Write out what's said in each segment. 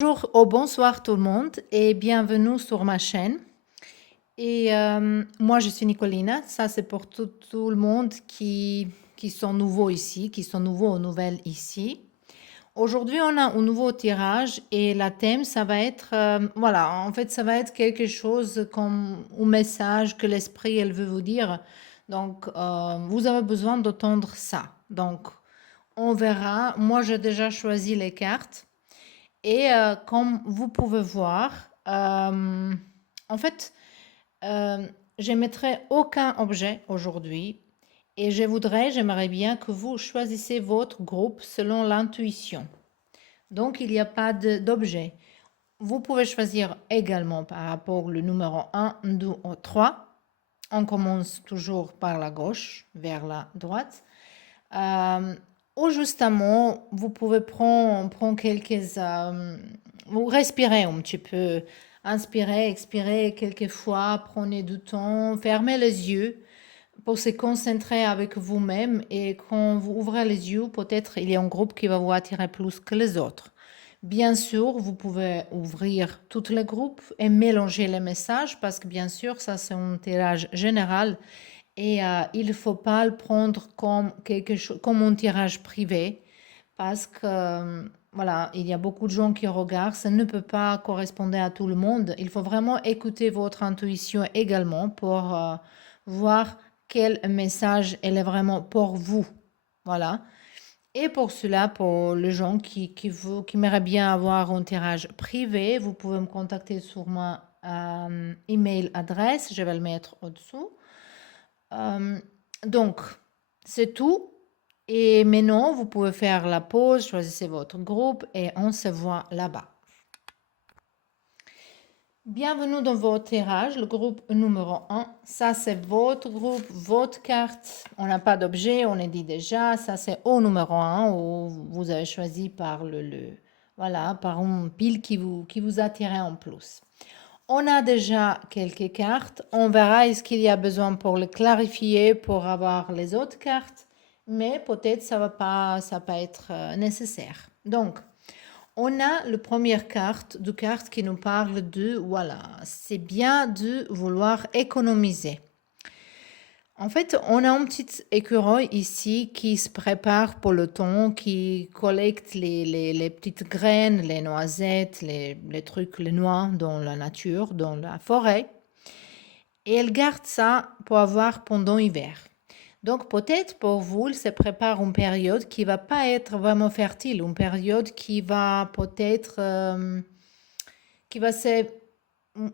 Bonjour ou bonsoir tout le monde et bienvenue sur ma chaîne. Moi, je suis Nicolina. Ça, c'est pour tout le monde qui sont nouveaux ici, qui sont nouveaux aux nouvelles ici. Aujourd'hui, on a un nouveau tirage et la thème, ça va être, voilà, en fait, ça va être quelque chose comme un message que l'esprit, elle veut vous dire. Donc, vous avez besoin d'entendre ça. Donc, on verra. Moi, j'ai déjà choisi les cartes. Comme vous pouvez voir, en fait, euh, je ne mettrai aucun objet aujourd'hui et j'aimerais bien que vous choisissez votre groupe selon l'intuition. Donc, il n'y a pas d'objet. Vous pouvez choisir également par rapport au numéro 1, 2 ou 3. On commence toujours par la gauche vers la droite. Euh, ou justement, vous pouvez prendre quelques... vous respirez un petit peu. Inspirez, expirez quelques fois, prenez du temps, fermez les yeux pour se concentrer avec vous-même et quand vous ouvrez les yeux, peut-être il y a un groupe qui va vous attirer plus que les autres. Bien sûr, vous pouvez ouvrir tous les groupes et mélanger les messages parce que bien sûr, ça c'est un tirage général et il ne faut pas le prendre comme quelque chose, comme un tirage privé parce que voilà, il y a beaucoup de gens qui regardent, ça ne peut pas correspondre à tout le monde. Il faut vraiment écouter votre intuition également pour voir quel message elle est vraiment pour vous. Voilà. Et pour cela, pour les gens qui aimeraient bien avoir un tirage privé, vous pouvez me contacter sur mon email adresse, je vais le mettre au-dessous. Euh, donc, c'est tout. Et maintenant, vous pouvez faire la pause, choisissez votre groupe et on se voit là-bas. Bienvenue dans votre tirage, le groupe numéro 1. Ça, c'est votre groupe, votre carte. On n'a pas d'objet, on est dit déjà. Ça, c'est au numéro 1 où vous avez choisi par voilà, par une pile qui vous attirait en plus. On a déjà quelques cartes. On verra est-ce qu'il y a besoin pour le clarifier, pour avoir les autres cartes. Mais peut-être ça va pas être nécessaire. Donc, on a la première carte qui nous parle de, voilà, c'est bien de vouloir économiser. En fait, on a un petit écureuil ici qui se prépare pour le temps, qui collecte les petites graines, les noisettes, les trucs, les noix dans la nature, dans la forêt. Et elle garde ça pour avoir pendant l'hiver. Donc peut-être pour vous, il se prépare une période qui va pas être vraiment fertile, une période qui va peut-être, qui va se...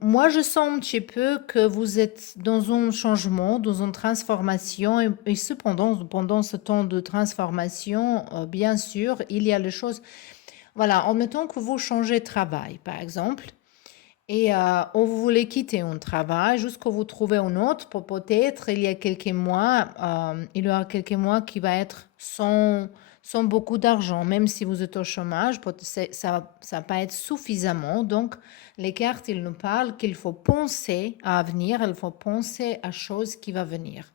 Moi, je sens un petit peu que vous êtes dans un changement, dans une transformation, et cependant, pendant ce temps de transformation, bien sûr, il y a les choses. Voilà, en mettant que vous changez de travail, par exemple, et ou vous voulez quitter un travail jusqu'à vous trouver un autre, peut-être il y aura quelques mois qui va être sans beaucoup d'argent, même si vous êtes au chômage, ça va pas être suffisamment. Donc, les cartes, ils nous parlent qu'il faut penser à venir, il faut penser à choses qui vont venir.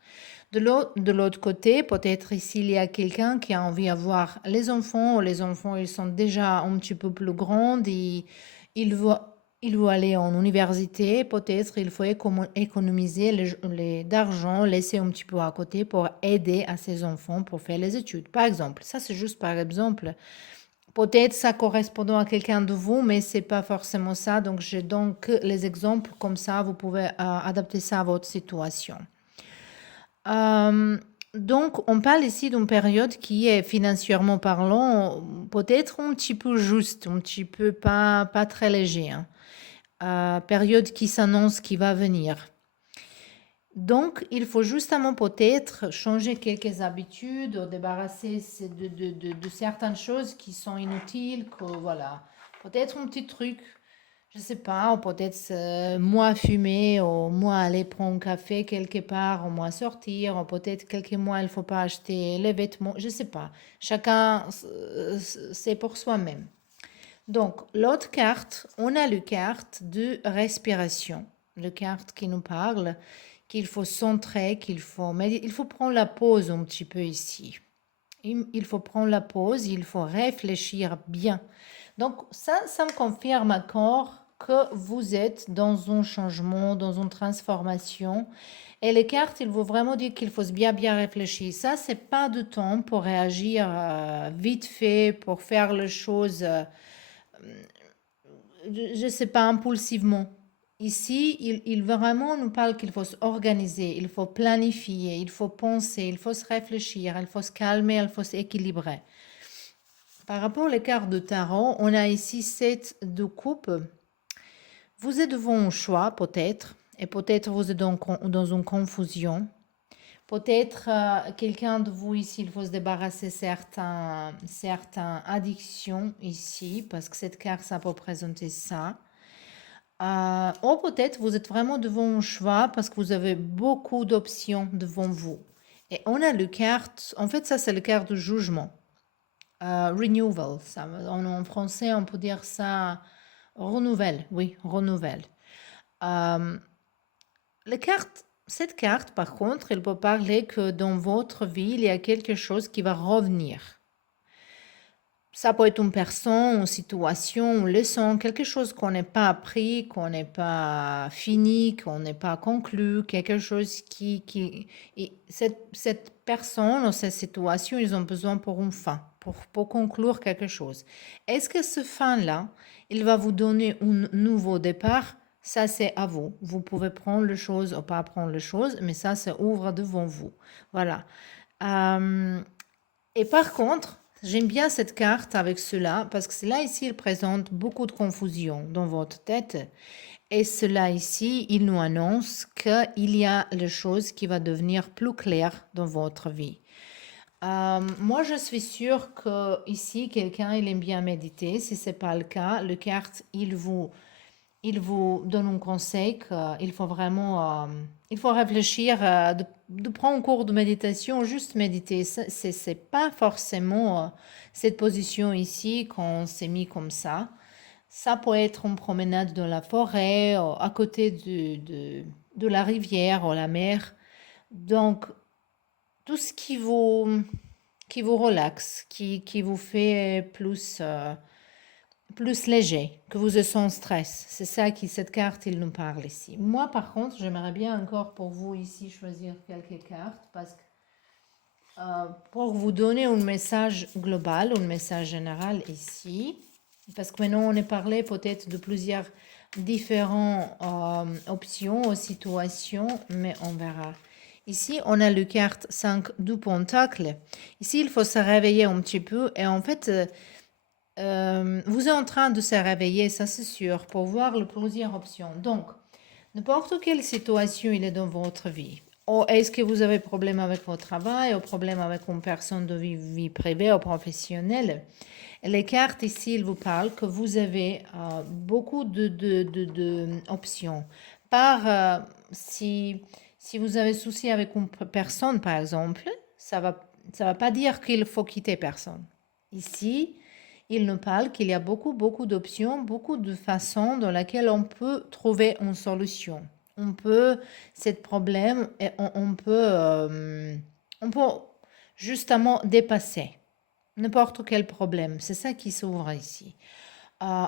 De l'autre côté, peut-être ici, il y a quelqu'un qui a envie d'avoir les enfants, ou les enfants, ils sont déjà un petit peu plus grands, et il veut, il veut aller en université, peut-être il faut économiser d'argent, laisser un petit peu à côté pour aider à ses enfants pour faire les études. Par exemple, ça c'est juste par exemple. Peut-être ça correspond à quelqu'un de vous, mais c'est pas forcément ça. Donc, je donne que les exemples comme ça, vous pouvez adapter ça à votre situation. Euh, donc, on parle ici d'une période qui est financièrement parlant peut-être un petit peu juste, un petit peu pas très léger, hein. Période qui s'annonce, qui va venir. Donc, il faut justement peut-être changer quelques habitudes, débarrasser de certaines choses qui sont inutiles, que voilà. Peut-être un petit truc, je sais pas, ou peut-être moi fumer, ou moi aller prendre un café quelque part, ou moi sortir, ou peut-être quelques mois il faut pas acheter les vêtements, je sais pas. Chacun, c'est pour soi-même. Donc, l'autre carte, on a le carte de respiration. Le carte qui nous parle qu'il faut centrer, mais il faut prendre la pause un petit peu ici. Il faut prendre la pause, il faut réfléchir bien. Donc ça me confirme encore que vous êtes dans un changement, dans une transformation. Et les cartes, il veut vraiment dire qu'il faut bien réfléchir. Ça, c'est pas de temps pour réagir vite fait, pour faire les choses, je ne sais pas, impulsivement. Ici, il vraiment nous parle qu'il faut s'organiser, il faut planifier, il faut penser, il faut se réfléchir, il faut se calmer, il faut s'équilibrer. Par rapport aux cartes de tarot, on a ici 7 de coupe. Vous êtes devant un choix, peut-être, et peut-être vous êtes dans une confusion. Peut-être quelqu'un de vous ici, il faut se débarrasser certaines addictions ici, parce que cette carte, ça peut présenter ça. Ou peut-être vous êtes vraiment devant un choix parce que vous avez beaucoup d'options devant vous. Et on a le carte, en fait, ça c'est le carte de jugement. Renewal, ça, en français, on peut dire ça renouvelle, oui, renouvelle. Cette carte, par contre, elle peut parler que dans votre vie, il y a quelque chose qui va revenir. Ça peut être une personne, une situation, une leçon, quelque chose qu'on n'est pas appris, qu'on n'est pas fini, qu'on n'est pas conclu, quelque chose cette personne ou cette situation, ils ont besoin pour une fin, pour conclure quelque chose. Est-ce que ce fin-là, il va vous donner un nouveau départ? Ça, c'est à vous. Vous pouvez prendre les choses ou pas prendre les choses, mais ça ouvre devant vous. Voilà. Et par contre, j'aime bien cette carte avec cela parce que cela ici, il présente beaucoup de confusion dans votre tête. Et cela ici, il nous annonce qu'il y a les choses qui vont devenir plus claires dans votre vie. Moi, je suis sûre que ici, quelqu'un, il aime bien méditer. Si ce n'est pas le cas, le carte, il vous donne un conseil qu'il faut vraiment il faut réfléchir, de prendre un cours de méditation, juste méditer. C'est pas forcément cette position ici qu'on s'est mis comme ça. Ça peut être une promenade dans la forêt, à côté de la rivière ou la mer. Donc, tout ce qui vous relaxe, qui vous fait plus léger, que vous êtes sans stress. C'est ça qui, cette carte, il nous parle ici. Moi, par contre, j'aimerais bien encore pour vous ici choisir quelques cartes parce que pour vous donner un message global, un message général ici, parce que maintenant on est parlé peut-être de plusieurs différentes options ou situations, mais on verra. Ici, on a le carte 5 du pentacle. Ici, il faut se réveiller un petit peu et en fait, vous êtes en train de se réveiller, ça c'est sûr, pour voir les plusieurs options. Donc, n'importe quelle situation il est dans votre vie. Ou est-ce que vous avez problème avec votre travail, ou problème avec une personne de vie privée ou professionnelle? Les cartes ici, ils vous parlent que vous avez beaucoup d'options. Si vous avez souci avec une personne, par exemple, ça va pas dire qu'il faut quitter personne. Ici, il nous parle qu'il y a beaucoup d'options, beaucoup de façons dans lesquelles on peut trouver une solution. On peut, cet problème, on peut justement dépasser n'importe quel problème. C'est ça qui s'ouvre ici.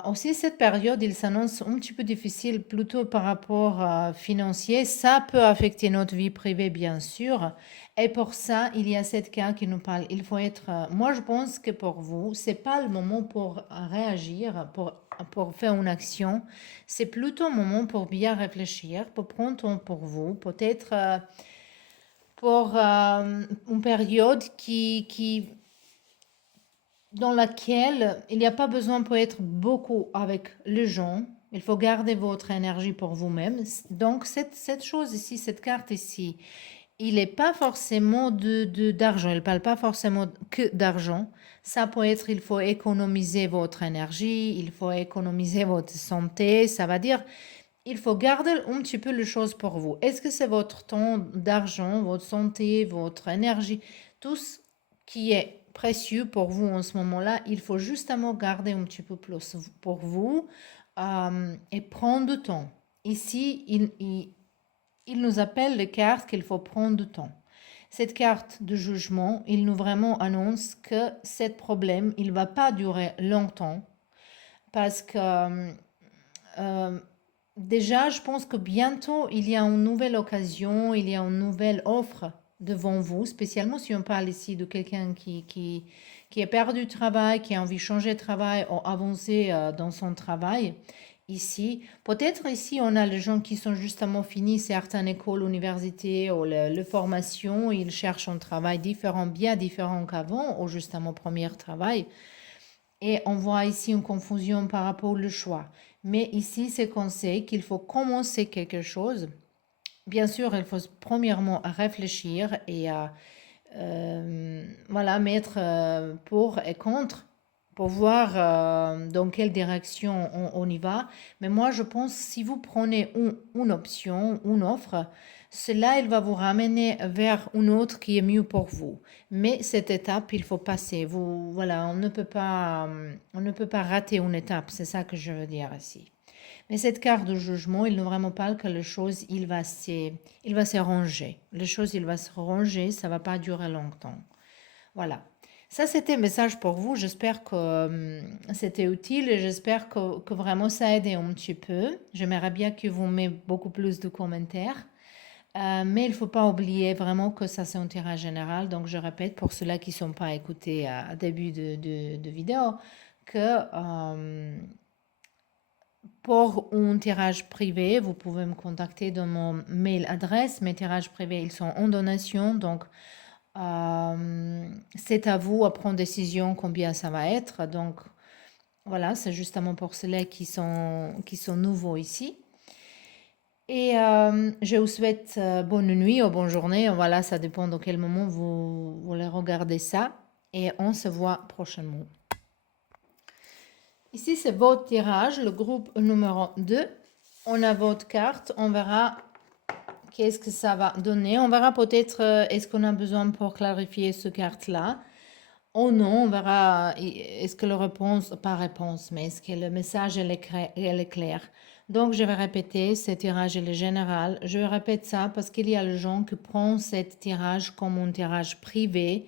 Aussi, cette période, il s'annonce un petit peu difficile, plutôt par rapport financier. Ça peut affecter notre vie privée, bien sûr. Et pour ça, il y a cette carte qui nous parle. Il faut être. Moi, je pense que pour vous, c'est pas le moment pour réagir, pour faire une action. C'est plutôt un moment pour bien réfléchir, pour prendre temps pour vous, peut-être pour une période dans laquelle il n'y a pas besoin pour être beaucoup avec les gens. Il faut garder votre énergie pour vous-même. Donc, cette chose ici, cette carte ici, il n'est pas forcément d'argent. Il ne parle pas forcément que d'argent. Ça peut être, il faut économiser votre énergie, il faut économiser votre santé. Ça va dire, il faut garder un petit peu les choses pour vous. Est-ce que c'est votre temps d'argent, votre santé, votre énergie, tout ce qui est précieux pour vous en ce moment-là, il faut justement garder un petit peu plus pour vous et prendre du temps. Ici, il nous appelle les cartes qu'il faut prendre du temps. Cette carte de jugement, il nous vraiment annonce que ce problème, il ne va pas durer longtemps. parce que déjà, je pense que bientôt, il y a une nouvelle occasion, il y a une nouvelle offre devant vous, spécialement si on parle ici de quelqu'un qui a perdu le travail, qui a envie de changer de travail ou avancer dans son travail. Ici, peut-être ici, on a les gens qui sont justement finis certaines écoles, universités ou les formations, ils cherchent un travail différent, bien différent qu'avant, ou justement premier travail. Et on voit ici une confusion par rapport au choix. Mais ici, c'est qu'on sait qu'il faut commencer quelque chose. Bien sûr, il faut premièrement réfléchir et voilà, mettre pour et contre pour voir dans quelle direction on y va. Mais moi, je pense si vous prenez une option, une offre, cela, il va vous ramener vers une autre qui est mieux pour vous. Mais cette étape, il faut passer. Vous, voilà, on ne peut pas rater une étape. C'est ça que je veux dire ici. Mais cette carte de jugement, il ne vraiment pas que les choses, il va se ranger. Les choses, il va se ranger, ça va pas durer longtemps. Voilà. Ça, c'était un message pour vous. J'espère que c'était utile et j'espère que vraiment ça a aidé un petit peu. J'aimerais bien que vous mettez beaucoup plus de commentaires. Mais il ne faut pas oublier vraiment que ça, c'est un tirage général. Donc, je répète, pour ceux-là qui ne sont pas écoutés à début de vidéo, que pour un tirage privé, vous pouvez me contacter dans mon mail adresse. Mes tirages privés, ils sont en donation. Donc, c'est à vous à prendre décision combien ça va être. Donc, voilà, c'est justement pour ceux-là qui sont nouveaux ici. Et je vous souhaite bonne nuit ou bonne journée. Voilà, ça dépend de quel moment vous voulez regarder ça. Et on se voit prochainement. Ici, c'est votre tirage, le groupe numéro 2. On a votre carte. On verra qu'est-ce que ça va donner. On verra peut-être est-ce qu'on a besoin pour clarifier ce carte-là. Oh non, on verra est-ce que la réponse, pas réponse, mais est-ce que le message elle est clair. Donc, je vais répéter, ce tirage est le général. Je répète ça parce qu'il y a les gens qui prennent ce tirage comme un tirage privé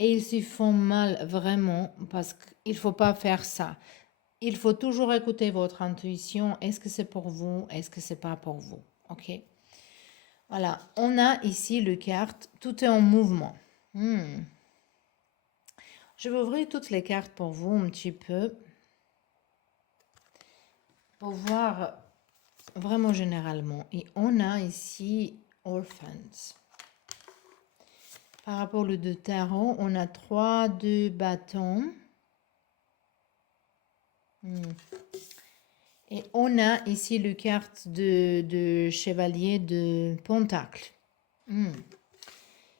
et ils s'y font mal vraiment parce qu'il ne faut pas faire ça. Il faut toujours écouter votre intuition. Est-ce que c'est pour vous? Est-ce que c'est pas pour vous? OK? Voilà, on a ici le carte. Tout est en mouvement. Je vais ouvrir toutes les cartes pour vous un petit peu. Pour voir vraiment généralement. Et on a ici Orphans. Par rapport au 2 tarot, on a 3 de bâtons. Et on a ici le carte de chevalier de pentacle.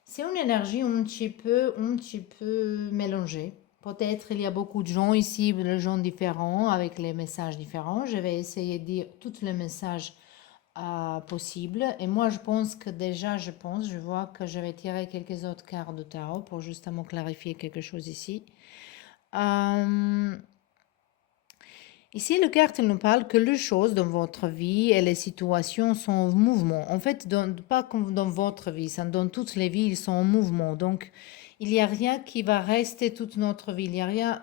C'est une énergie un petit peu mélangée. Peut-être il y a beaucoup de gens ici, des gens différents, avec les messages différents. Je vais essayer de dire tous les messages possibles. Et moi, je pense que déjà, je vois que je vais tirer quelques autres cartes de tarot pour justement clarifier quelque chose ici. Ici, le carte nous parle que les choses dans votre vie et les situations sont en mouvement. En fait, pas comme dans votre vie, dans toutes les vies, ils sont en mouvement. Donc, il n'y a rien qui va rester toute notre vie. Il n'y a rien.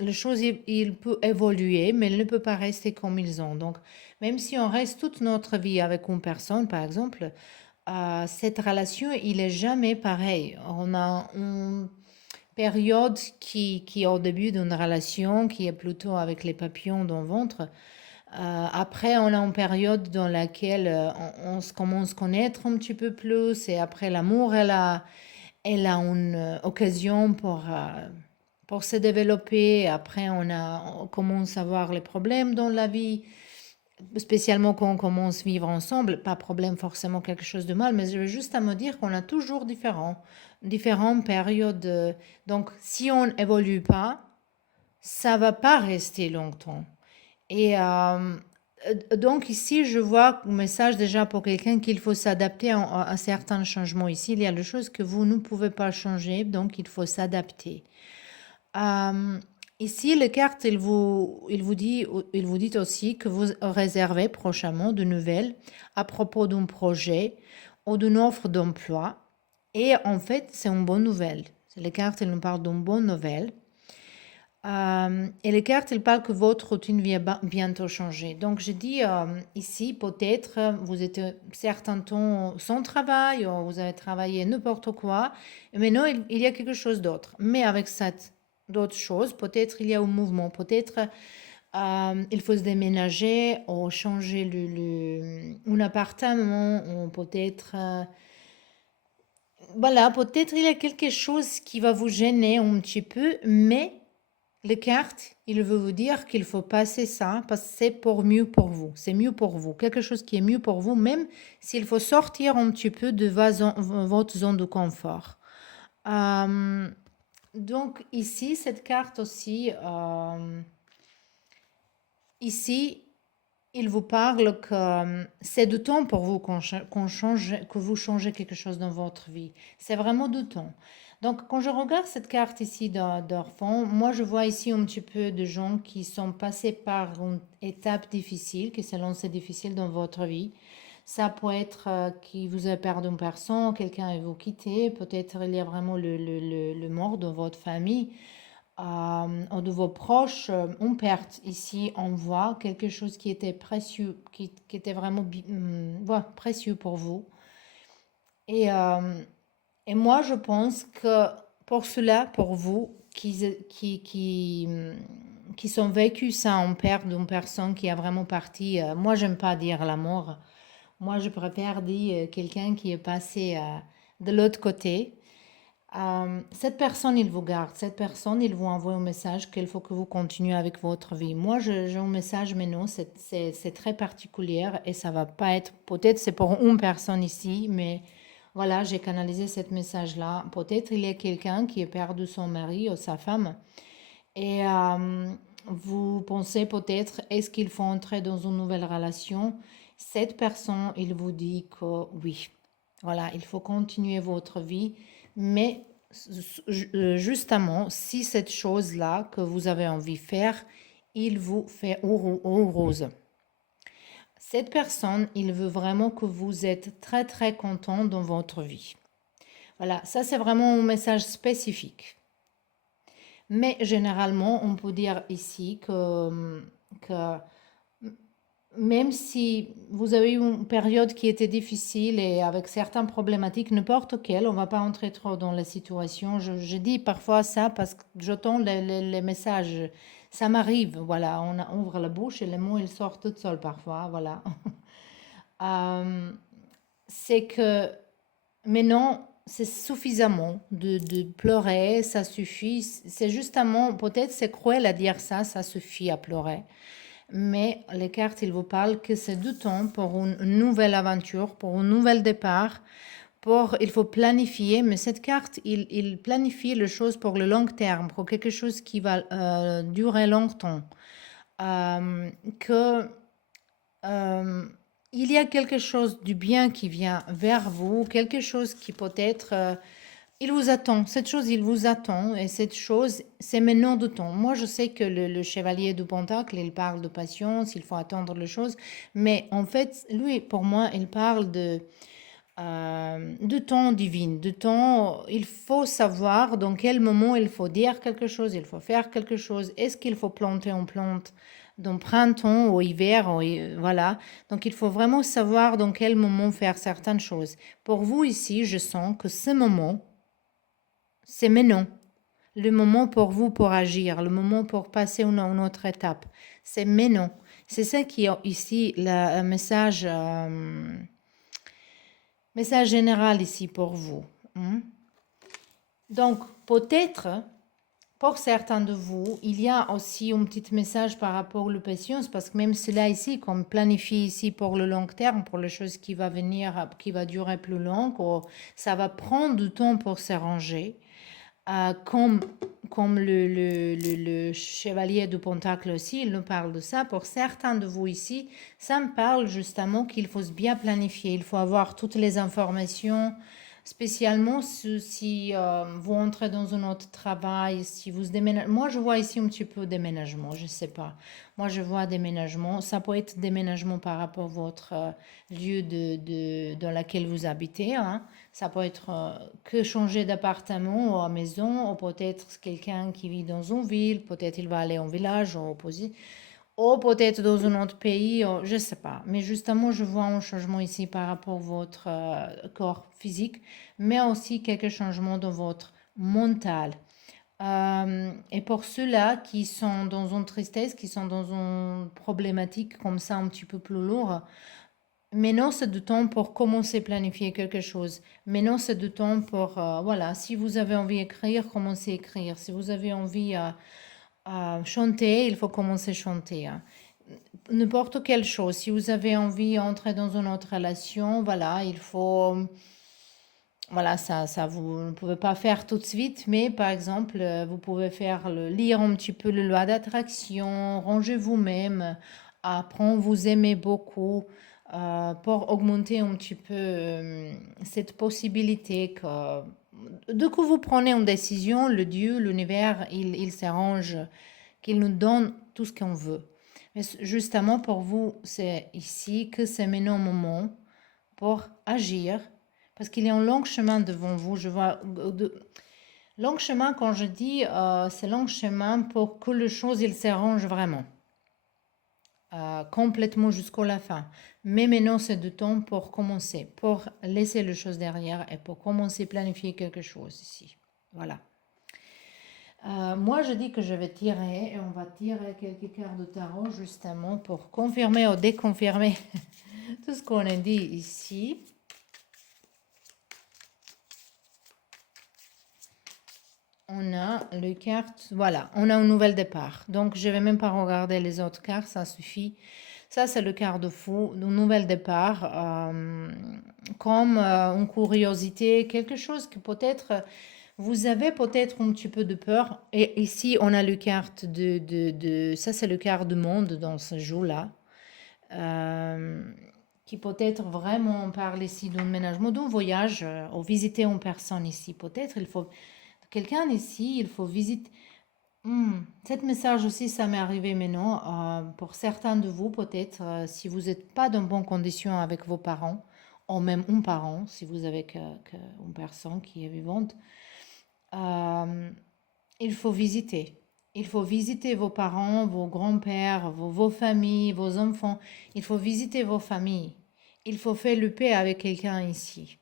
Les choses, il peut évoluer, mais il ne peut pas rester comme ils sont. Donc, même si on reste toute notre vie avec une personne, par exemple, cette relation, il est jamais pareil. On a une période qui est au début d'une relation, qui est plutôt avec les papillons dans le ventre. Après, on a une période dans laquelle on se commence à connaître un petit peu plus et après l'amour, elle a une occasion pour se développer. Après, on commence à voir les problèmes dans la vie, spécialement quand on commence à vivre ensemble. Pas problème forcément quelque chose de mal, mais je veux juste à me dire qu'on a toujours différentes périodes. Donc, si on n'évolue pas, ça va pas rester longtemps. Et donc ici, je vois un message déjà pour quelqu'un qu'il faut s'adapter à certains changements. Ici, il y a des choses que vous ne pouvez pas changer, donc il faut s'adapter. Ici, les cartes, il vous dit aussi que vous réservez prochainement de nouvelles à propos d'un projet ou d'une offre d'emploi. Et en fait, c'est une bonne nouvelle. Les cartes, elles nous parlent d'une bonne nouvelle. Et les cartes, elles parlent que votre routine va bientôt changer. Donc, je dis ici, peut-être, vous êtes certains temps sans travail, ou vous avez travaillé n'importe quoi, et maintenant, il y a quelque chose d'autre. Mais avec cette d'autres choses, peut-être il y a un mouvement, peut-être il faut se déménager ou changer un appartement, ou peut-être... voilà, peut-être il y a quelque chose qui va vous gêner un petit peu, mais les cartes, il veut vous dire qu'il faut passer ça parce que c'est pour mieux pour vous. C'est mieux pour vous. Quelque chose qui est mieux pour vous, même s'il faut sortir un petit peu de votre zone de confort. Euh, donc ici, cette carte aussi, ici, il vous parle que c'est du temps pour vous qu'on change, que vous changez quelque chose dans votre vie. C'est vraiment du temps. Donc, quand je regarde cette carte ici d'enfant, moi, je vois ici un petit peu de gens qui sont passés par une étape difficile, qui s'est lancé difficile dans votre vie. Ça peut être que vous avez perdu une personne, quelqu'un est vous quitté, peut-être il y a vraiment le mort dans votre famille ou de vos proches, on perd ici, on voit quelque chose qui était précieux, qui était vraiment voilà, précieux pour vous. Et, euh, et moi, je pense que pour cela, pour vous, qui sont vécus ça, on perd une personne qui a vraiment parti, moi, j'aime pas dire la mort. Moi, je préfère dire quelqu'un qui est passé de l'autre côté. Cette personne, il vous garde. Cette personne, il vous envoie un message qu'il faut que vous continuez avec votre vie. Moi, j'ai un message, mais non, c'est très particulier et ça va pas être. Peut-être c'est pour une personne ici, mais voilà, j'ai canalisé ce message-là. Peut-être il y a quelqu'un qui a perdu son mari ou sa femme et vous pensez peut-être, est-ce qu'il faut entrer dans une nouvelle relation? Cette personne, il vous dit que oui. Voilà, il faut continuer votre vie, mais justement, si cette chose-là que vous avez envie de faire, il vous fait heureuse. Cette personne, il veut vraiment que vous êtes très très content dans votre vie. Voilà, ça c'est vraiment un message spécifique. Mais généralement, on peut dire ici que même si vous avez eu une période qui était difficile et avec certaines problématiques, n'importe quelle, on ne va pas entrer trop dans la situation. Je dis parfois ça parce que j'entends les messages. Ça m'arrive, voilà, on ouvre la bouche et les mots, ils sortent tout seuls parfois, voilà. Euh, c'est que maintenant, c'est suffisamment de pleurer, ça suffit. C'est justement, peut-être c'est cruel à dire ça, ça suffit à pleurer. Mais les cartes, ils vous parlent que c'est du temps pour une nouvelle aventure, pour un nouvel départ. Il faut planifier, mais cette carte, il planifie les choses pour le long terme, pour quelque chose qui va durer longtemps. Que il y a quelque chose du bien qui vient vers vous, quelque chose qui peut-être il vous attend. Cette chose, il vous attend. Et cette chose, c'est maintenant de temps. Moi, je sais que le chevalier du Pentacle, il parle de patience, il faut attendre les choses. Mais en fait, lui, pour moi, il parle de temps divin, de temps. Il faut savoir dans quel moment il faut dire quelque chose, il faut faire quelque chose. Est-ce qu'il faut planter une plante dans printemps ou hiver, voilà. Donc, il faut vraiment savoir dans quel moment faire certaines choses. Pour vous ici, je sens que ce moment, c'est maintenant. Le moment pour vous pour agir, le moment pour passer à une autre étape. C'est maintenant. C'est ça qui est ici le message général ici pour vous. Donc, peut-être, pour certains de vous, il y a aussi un petit message par rapport à la patience, parce que même cela ici, qu'on planifie ici pour le long terme, pour les choses qui va venir, qui va durer plus longtemps, ça va prendre du temps pour s'arranger. Comme le chevalier du Pentacle aussi, il nous parle de ça. Pour certains de vous ici, ça me parle justement qu'il faut bien planifier. Il faut avoir toutes les informations spécialement si vous entrez dans un autre travail, si vous déménagez. Moi, je vois ici un petit peu déménagement, je ne sais pas. Moi, je vois déménagement. Ça peut être déménagement par rapport à votre lieu dans lequel vous habitez, hein. Ça peut être que changer d'appartement ou à maison, ou peut-être quelqu'un qui vit dans une ville, peut-être il va aller en village ou opposé. Ou peut-être dans un autre pays, je ne sais pas. Mais justement, je vois un changement ici par rapport à votre corps physique, mais aussi quelques changements dans votre mental. Et pour ceux-là qui sont dans une tristesse, qui sont dans une problématique comme ça un petit peu plus lourde, maintenant c'est du temps pour commencer à planifier quelque chose. Maintenant c'est du temps pour, voilà, si vous avez envie d'écrire, commencez à écrire. Si vous avez envie chanter, il faut commencer à chanter, hein. N'importe quelle chose. Si vous avez envie d'entrer dans une autre relation, voilà, il faut, voilà, ça vous ne pouvez pas faire tout de suite, mais par exemple, vous pouvez faire lire un petit peu le loi d'attraction, ranger vous-même, apprendre, vous aimer beaucoup, pour augmenter un petit peu cette possibilité que dès que vous prenez une décision, le Dieu, l'univers, il s'arrange, qu'il nous donne tout ce qu'on veut. Mais justement, pour vous, c'est ici que c'est maintenant le moment pour agir, parce qu'il y a un long chemin devant vous. Je vois, long chemin, quand je dis, c'est long chemin pour que les choses, il s'arrange vraiment, complètement jusqu'à la fin. Mais maintenant, c'est du temps pour commencer, pour laisser les choses derrière et pour commencer à planifier quelque chose ici. Voilà. Moi, je dis que je vais tirer et on va tirer quelques cartes de tarot justement pour confirmer ou déconfirmer tout ce qu'on a dit ici. On a les cartes, voilà, on a un nouvel départ. Donc, je ne vais même pas regarder les autres cartes, ça suffit. Ça, c'est le quart de fou, un nouvel départ, comme une curiosité, quelque chose que peut-être vous avez peut-être un petit peu de peur. Et ici, on a le carte ça c'est le quart du monde dans ce jeu-là, euh, qui peut-être vraiment on parle ici d'un ménagement, d'un voyage, ou visiter une personne ici. Peut-être il faut quelqu'un ici, il faut visiter. Cet message aussi, ça m'est arrivé maintenant. Pour certains de vous, peut-être, si vous n'êtes pas dans bonnes conditions avec vos parents, ou même un parent, si vous avez une personne qui est vivante, euh, il faut visiter. Il faut visiter vos parents, vos grands-pères, vos familles, vos enfants. Il faut visiter vos familles. Il faut faire le paix avec quelqu'un ici.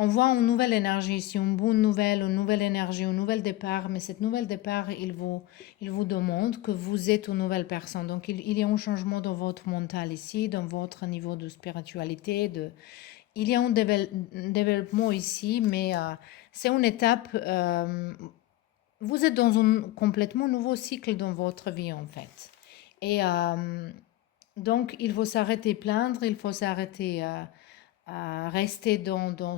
On voit une nouvelle énergie ici, une bonne nouvelle, une nouvelle énergie, un nouvel départ. Mais cette nouvelle départ, il vous demande que vous êtes une nouvelle personne. Donc, il y a un changement dans votre mental ici, dans votre niveau de spiritualité. Il y a un développement ici, mais c'est une étape. Vous êtes dans un complètement nouveau cycle dans votre vie, en fait. Et donc, il faut s'arrêter plaindre, il faut s'arrêter à rester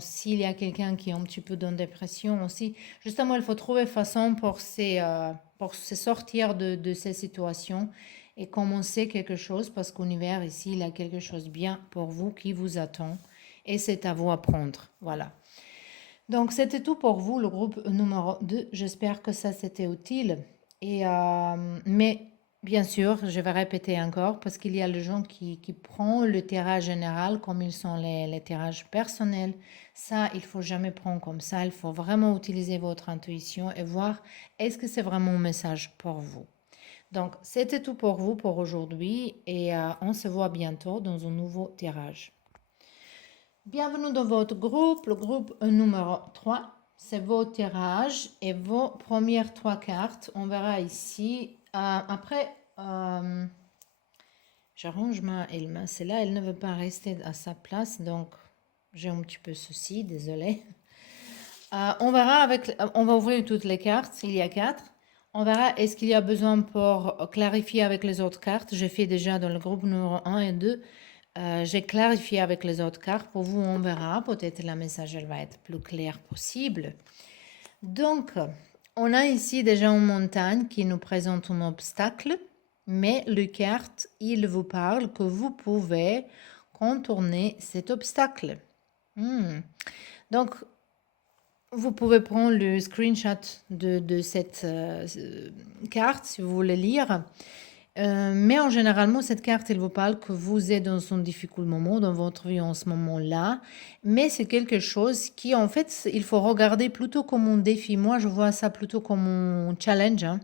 s'il y a quelqu'un qui est un petit peu dans dépression aussi. Justement, il faut trouver façon pour se sortir de ces situations et commencer quelque chose parce qu'univers ici, il a quelque chose de bien pour vous qui vous attend et c'est à vous à prendre. Voilà. Donc, c'était tout pour vous, le groupe numéro 2. J'espère que ça c'était utile. Mais bien sûr, je vais répéter encore parce qu'il y a les gens qui prennent le tirage général comme ils sont les tirages personnels. Ça, il faut jamais prendre comme ça. Il faut vraiment utiliser votre intuition et voir est-ce que c'est vraiment un message pour vous. Donc, c'était tout pour vous pour aujourd'hui et on se voit bientôt dans un nouveau tirage. Bienvenue dans votre groupe, le groupe numéro 3. C'est vos tirages et vos premières 3 cartes. On verra ici. Après, j'arrange ma main. Celle-là, elle ne veut pas rester à sa place, donc j'ai un petit peu souci, désolé. On verra on va ouvrir toutes les cartes. Il y a 4. On verra est-ce qu'il y a besoin pour clarifier avec les autres cartes. J'ai fait déjà dans le groupe numéro 1 et 2. J'ai clarifié avec les autres cartes. Pour vous, on verra. Peut-être la message elle va être plus claire possible. Donc, on a ici déjà une montagne qui nous présente un obstacle, mais le carte, il vous parle que vous pouvez contourner cet obstacle. Donc, Vous pouvez prendre le screenshot de cette carte si vous voulez lire. Mais en généralement, cette carte, elle vous parle que vous êtes dans un difficile moment dans votre vie en ce moment-là. Mais c'est quelque chose qui, en fait, il faut regarder plutôt comme un défi. Moi, je vois ça plutôt comme un challenge, hein.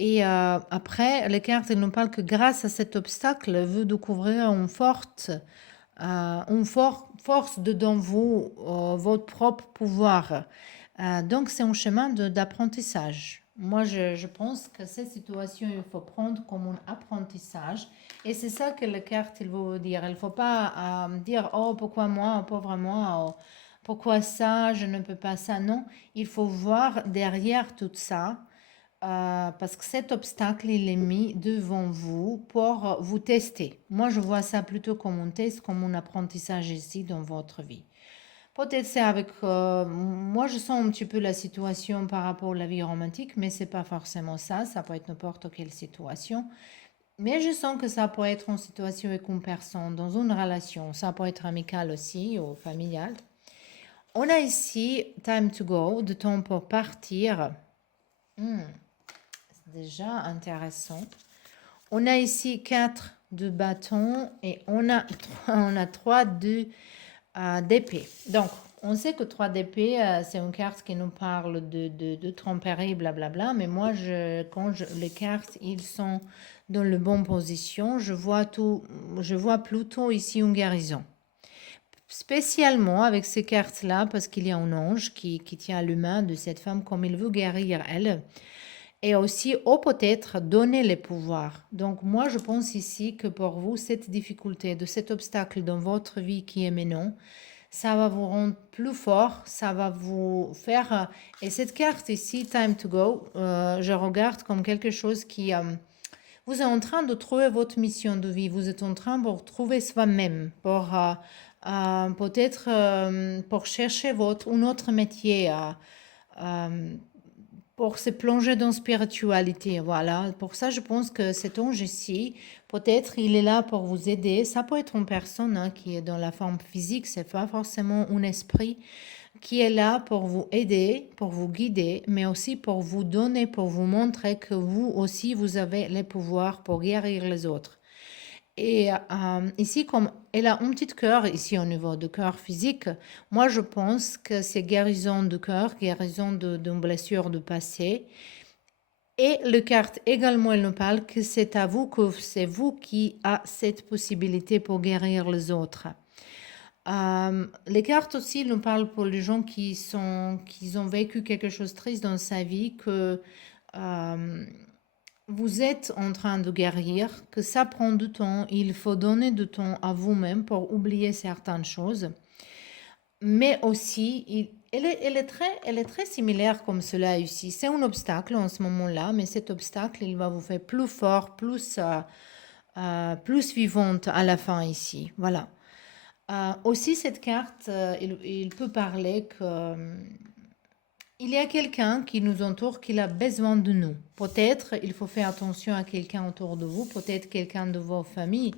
Et après, les cartes, elles nous parlent que grâce à cet obstacle, vous découvrirez une force dedans vous, votre propre pouvoir. Donc, c'est un chemin d'apprentissage. Moi, je pense que cette situation, il faut prendre comme un apprentissage. Et c'est ça que la carte, il veut vous dire. Il ne faut pas dire, oh, pourquoi moi, pauvre moi, oh, pourquoi ça, je ne peux pas ça. Non, il faut voir derrière tout ça parce que cet obstacle, il est mis devant vous pour vous tester. Moi, je vois ça plutôt comme un test, comme un apprentissage ici dans votre vie. Peut-être c'est avec... moi, je sens un petit peu la situation par rapport à la vie romantique, mais c'est pas forcément ça. Ça peut être n'importe quelle situation. Mais je sens que ça peut être une situation avec une personne, dans une relation. Ça peut être amical aussi ou familial. On a ici time to go, de temps pour partir. Hmm, c'est déjà intéressant. On a ici 4 de bâton et on a 3 d'épée. Donc, on sait que 3 d'épée, c'est une carte qui nous parle de tromperie, blablabla. Mais moi, les cartes, ils sont dans la bonne position. Je vois plutôt ici une guérison. Spécialement avec ces cartes-là, parce qu'il y a un ange qui tient l'humain de cette femme comme il veut guérir elle. Et aussi, ou peut-être donner les pouvoirs. Donc, moi, je pense ici que pour vous, cette difficulté, de cet obstacle dans votre vie qui est maintenant, ça va vous rendre plus fort, ça va vous faire... et cette carte ici, Time to Go, je regarde comme quelque chose qui... vous êtes en train de trouver votre mission de vie, vous êtes en train de trouver soi-même, pour peut-être pour chercher un autre métier, euh, pour se plonger dans la spiritualité. Voilà, pour ça, je pense que cet ange ici, peut-être il est là pour vous aider. Ça peut être une personne hein, qui est dans la forme physique, c'est pas forcément un esprit qui est là pour vous aider, pour vous guider, mais aussi pour vous donner, pour vous montrer que vous aussi, vous avez les pouvoirs pour guérir les autres. Et ici, comme elle a un petit cœur, ici au niveau du cœur physique, moi je pense que c'est guérison de cœur, guérison d'une blessure du passé. Et le carte également, elle nous parle que c'est à vous, que c'est vous qui a cette possibilité pour guérir les autres. Les cartes aussi nous parlent pour les gens qui ont vécu quelque chose de triste dans sa vie, que vous êtes en train de guérir, que ça prend du temps, il faut donner du temps à vous-même pour oublier certaines choses. Mais aussi, elle est très similaire comme cela ici. C'est un obstacle en ce moment-là, mais cet obstacle, il va vous faire plus fort, plus vivante à la fin ici. Voilà. Aussi, cette carte, il peut parler que il y a quelqu'un qui nous entoure, qui a besoin de nous. Peut-être il faut faire attention à quelqu'un autour de vous, peut-être quelqu'un de vos familles,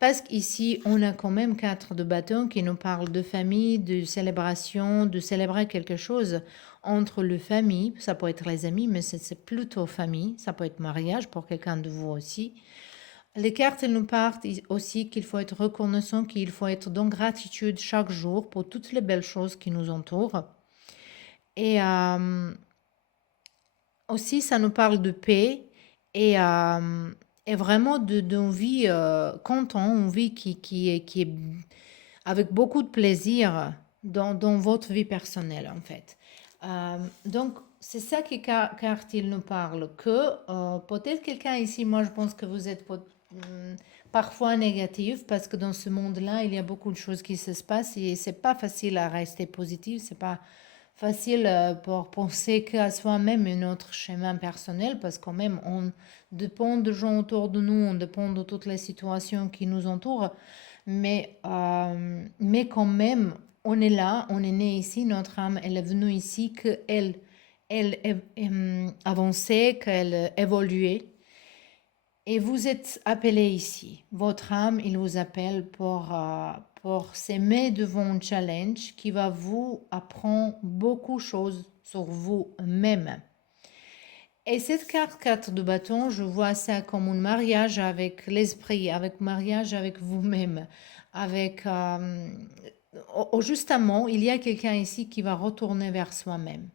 parce qu'ici, on a quand même 4 de bâtons qui nous parlent de famille, de célébration, de célébrer quelque chose entre les familles. Ça peut être les amis, mais c'est plutôt famille. Ça peut être mariage pour quelqu'un de vous aussi. Les cartes, elles nous parlent aussi qu'il faut être reconnaissant, qu'il faut être dans gratitude chaque jour pour toutes les belles choses qui nous entourent. Et aussi, ça nous parle de paix et vraiment d'une vie content, une vie qui est avec beaucoup de plaisir dans votre vie personnelle, en fait. Donc, c'est ça que carte il nous parle, que peut-être quelqu'un ici, moi je pense que vous êtes parfois négatif parce que dans ce monde-là, il y a beaucoup de choses qui se passent et c'est pas facile à rester positif, c'est pas facile pour penser qu'à soi-même et notre chemin personnel parce quand même on dépend de gens autour de nous, on dépend de toutes les situations qui nous entourent, mais quand même on est là, on est né ici, notre âme elle est venue ici, qu'elle avançait, qu'elle évoluait Et vous êtes appelé ici. Votre âme, il vous appelle pour s'aimer devant un challenge qui va vous apprendre beaucoup de choses sur vous-même. Et cette carte 4 de bâton, je vois ça comme un mariage avec l'esprit, avec mariage avec vous-même, avec justement, il y a quelqu'un ici qui va retourner vers soi-même.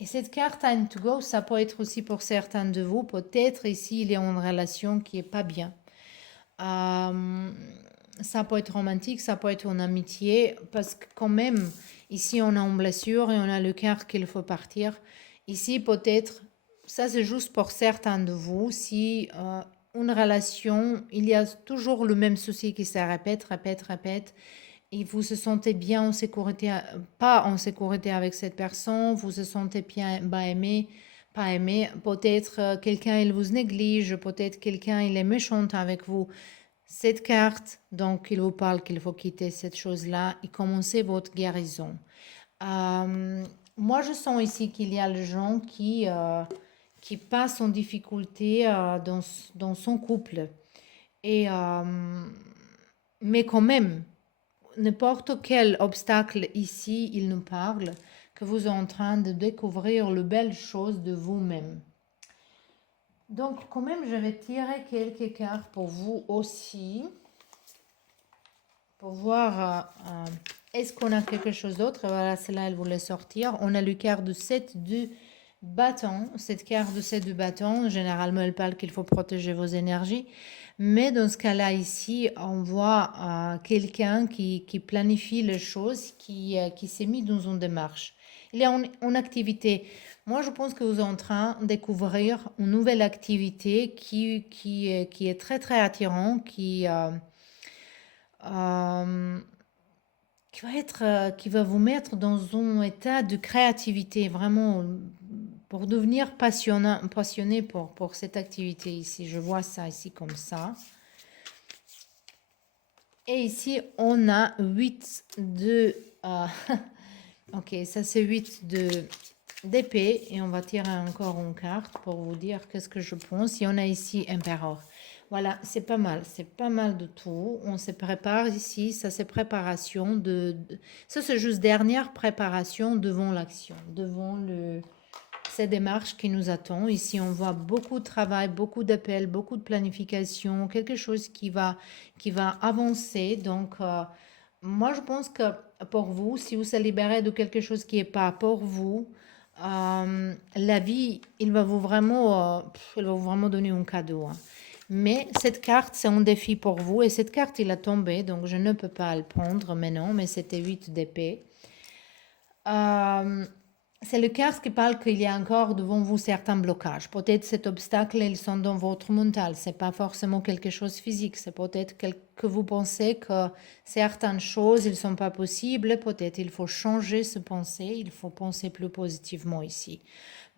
Et cette carte Time to Go, ça peut être aussi pour certains de vous. Peut-être ici, il y a une relation qui est pas bien. Ça peut être romantique, ça peut être une amitié, parce que quand même, ici, on a une blessure et on a le cœur qu'il faut partir. Ici, peut-être, ça c'est juste pour certains de vous, si une relation, il y a toujours le même souci qui se répète, et vous se sentez bien en sécurité, pas en sécurité avec cette personne, vous se sentez bien aimé, pas aimé, peut-être quelqu'un il vous néglige, peut-être quelqu'un il est méchant avec vous. Cette carte, donc il vous parle qu'il faut quitter cette chose-là et commencer votre guérison. Moi je sens ici qu'il y a les gens qui passent en difficulté dans son couple. Et, mais quand même, n'importe quel obstacle ici, il nous parle que vous êtes en train de découvrir les belles choses de vous-même. Donc, quand même, je vais tirer quelques cartes pour vous aussi, pour voir est-ce qu'on a quelque chose d'autre. Voilà, celle-là, elle voulait sortir. On a le carte de 7 de bâton. Cette carte de 7 de bâton, généralement, elle parle qu'il faut protéger vos énergies. Mais dans ce cas-là, ici, on voit quelqu'un qui planifie les choses, qui s'est mis dans une démarche. Il y a une activité. Moi, je pense que vous êtes en train de découvrir une nouvelle activité qui est très, très attirante, qui va vous mettre dans un état de créativité, vraiment, pour devenir passionné pour cette activité ici. Je vois ça ici comme ça. Et ici, on a 8 de... ok, ça c'est 8 d'épée. Et on va tirer encore une carte pour vous dire qu'est-ce que je pense. Et on a ici Empereur. Voilà, c'est pas mal de tout. On se prépare ici, ça c'est préparation ça c'est juste dernière préparation devant l'action, devant cette démarche qui nous attend. Ici, on voit beaucoup de travail, beaucoup d'appels, beaucoup de planification, quelque chose qui va avancer. Donc, moi, je pense que pour vous, si vous se libérez de quelque chose qui n'est pas pour vous, la vie, il va vous vraiment donner un cadeau, hein. Mais cette carte, c'est un défi pour vous. Et cette carte, il a tombé, donc je ne peux pas le prendre maintenant, mais c'était 8 d'épée. C'est le carte qui parle qu'il y a encore devant vous certains blocages. Peut-être cet obstacle, ils sont dans votre mental. C'est pas forcément quelque chose de physique. C'est peut-être que vous pensez que certaines choses, ils sont pas possibles. Peut-être il faut changer ce pensée. Il faut penser plus positivement ici.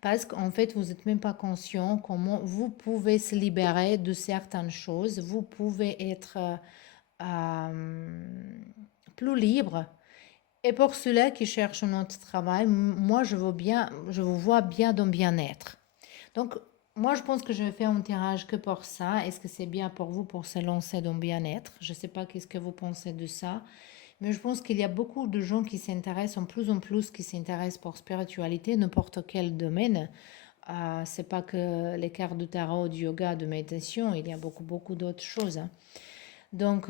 Parce qu'en fait, vous n'êtes même pas conscient comment vous pouvez se libérer de certaines choses. Vous pouvez être plus libre. Et pour ceux-là qui cherchent un autre travail, moi, je vous vois bien dans bien-être. Donc, moi, je pense que je vais faire un tirage que pour ça. Est-ce que c'est bien pour vous pour se lancer dans bien-être? Je ne sais pas qu'est-ce que vous pensez de ça. Mais je pense qu'il y a beaucoup de gens qui s'intéressent, en plus, qui s'intéressent pour spiritualité, n'importe quel domaine. C'est pas que les cartes de tarot, du yoga, de méditation, il y a beaucoup d'autres choses, hein. Donc,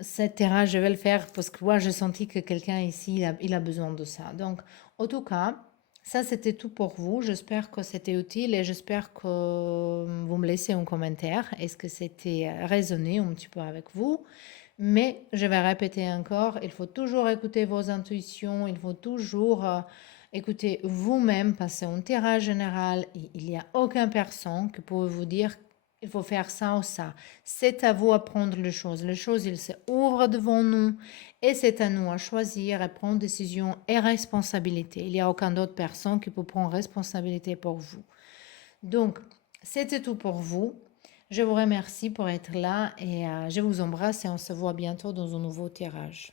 cet tirage, je vais le faire parce que moi, j'ai senti que quelqu'un ici, il a besoin de ça. Donc, en tout cas, ça, c'était tout pour vous. J'espère que c'était utile et j'espère que vous me laissez un commentaire. Est-ce que c'était résonné un petit peu avec vous? Mais je vais répéter encore, il faut toujours écouter vos intuitions, il faut toujours écouter vous-même, passer un tirage général. Il n'y a aucune personne qui peut vous dire il faut faire ça ou ça. C'est à vous à prendre les choses. Les choses, ils se ouvrent devant nous et c'est à nous à choisir et prendre décision et responsabilité. Il n'y a aucune autre personne qui peut prendre responsabilité pour vous. Donc, c'était tout pour vous. Je vous remercie pour être là et je vous embrasse et on se voit bientôt dans un nouveau tirage.